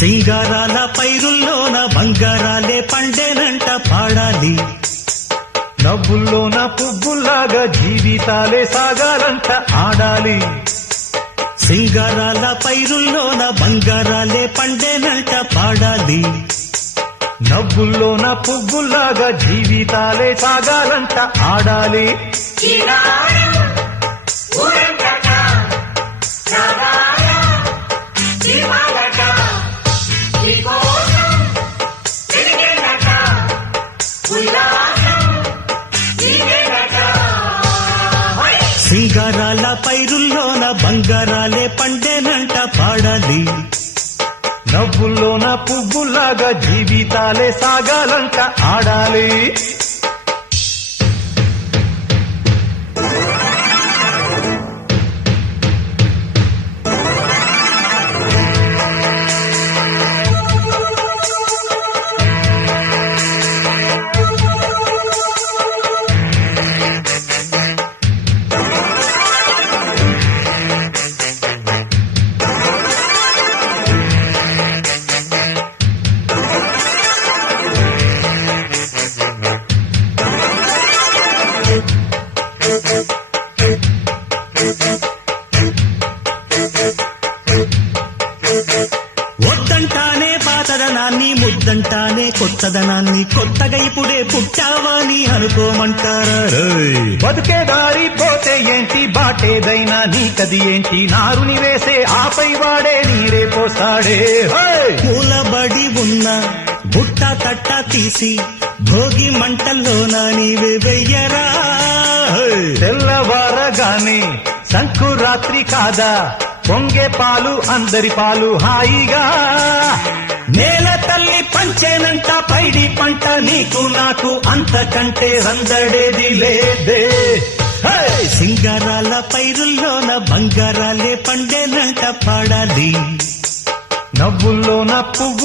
సింగారాల పైరుల్లోన బంగారాలే పండేనంట పాడాలి. నవ్వుల్లోన పువ్వుల్లాగా జీవితాలే సాగాలంట ఆడాలి. సింగారాల పైరుల్లోన బంగారాలే పండేనంట పాడాలి. నవ్వుల్లోన పువ్వుల్లాగా జీవితాలే సాగాలంట ఆడాలి. సింగారాల పైరుల్లోన బంగారాలే పండేనంట పాడాలి. నవ్వుల్లోన పువ్వుల్లాగా జీవితాలే సాగాలంట ఆడాలి. వద్దంటానే పాతదనాన్ని, ముద్దంటానే కొత్తదనాన్ని, కొత్తగా ఇప్పుడే పుట్టావని అనుకోమంటారా? బతుకే దారి పోతే ఏంటి, బాటేదైనా నీకది ఏంటి, నారుని వేసే ఆపై వాడే నీరే పోసాడే. మూలబడి ఉన్న బుట్ట తట్ట తీసి భోగి మంటల్లోన నీవే వెయ్యరా. తెల్లవారగానే సంకురాత్రి కాదా, పొంగే పాలు అందరి పాలు హాయిగా. నేల తల్లి పంచేనంట పైడి పంట, నీకు నాకు అంతకంటే సందడేది లేదే. సింగారాల పైరుల్లోన బంగారాలే పండేనంట పాడాలి. నవ్వుల్లోన పువ్వు